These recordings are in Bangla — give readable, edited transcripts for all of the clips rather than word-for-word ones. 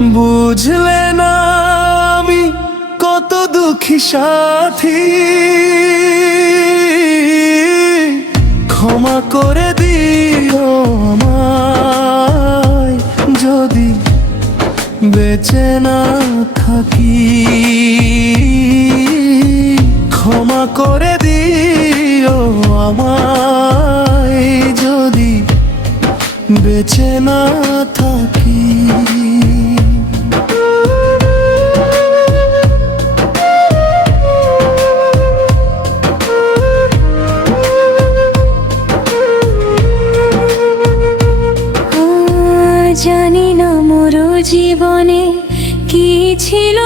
বুঝলে না আমি কত দুঃখী সাথী, ক্ষমা করে দিও আমায় যদি বেঁচে না থাকি। ক্ষমা করে দিও আমায় যদি বেঁচে না থাকি। জানি না মোর জীবনে কি ছিল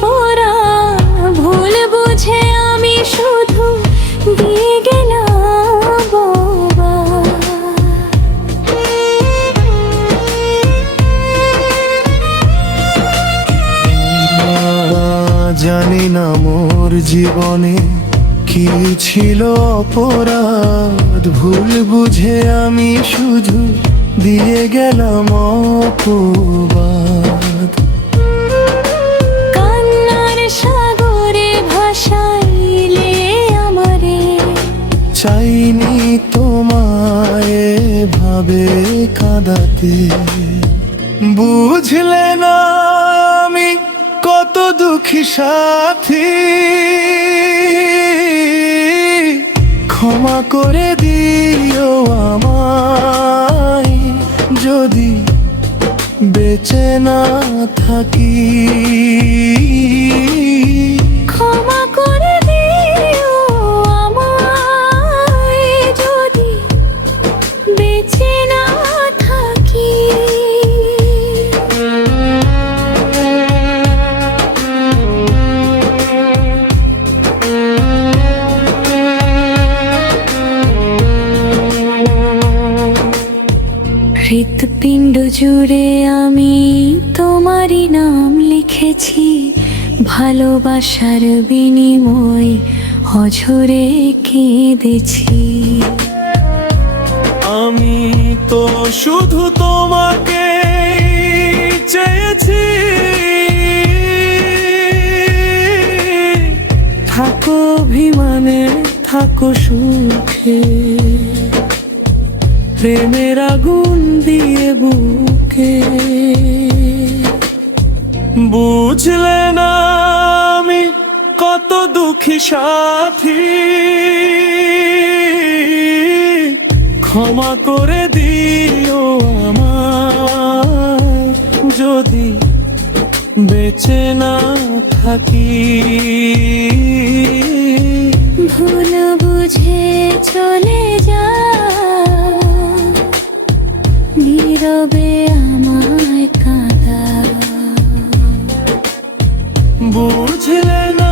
পরা, ভুল বুঝে আমি শুধু দিয়ে গেলাম বোবা। জানি না মোর জীবনে কি ছিল অপরাধ, ভুল বুঝে আমি শুধু দিয়ে গেলাম অপবাদ। কান্নার সাগরে ভাসাইলে আমারে, চাইনি তোমায় ভাবে কাঁদাতে। বুঝলে না আমি কত দুঃখী সাথী, ক্ষমা করে দিও আমায় যদি বেঁচে না থাকি। ক্ষমা করে দিও আমায় যদি বেঁচে না থাকি। হৃৎপিণ্ড জুড়ে আমি তোমারই নাম লিখেছি, ভালোবাসার বিনিময় অঝরে কেঁদেছি। আমি তো শুধু তোমাকে চেয়েছি, থাকো অভিমানে থাকো সুখে, প্রেমের আগুন দিয়ে বুকে। বুঝলে না আমি কত দুঃখী সাথী, ক্ষমা করে দিও আমায় যদি বেঁচে না থাকি। ভুল বুঝে চলে যা, নীরবে আমায় কাঁদা। বুঝলে না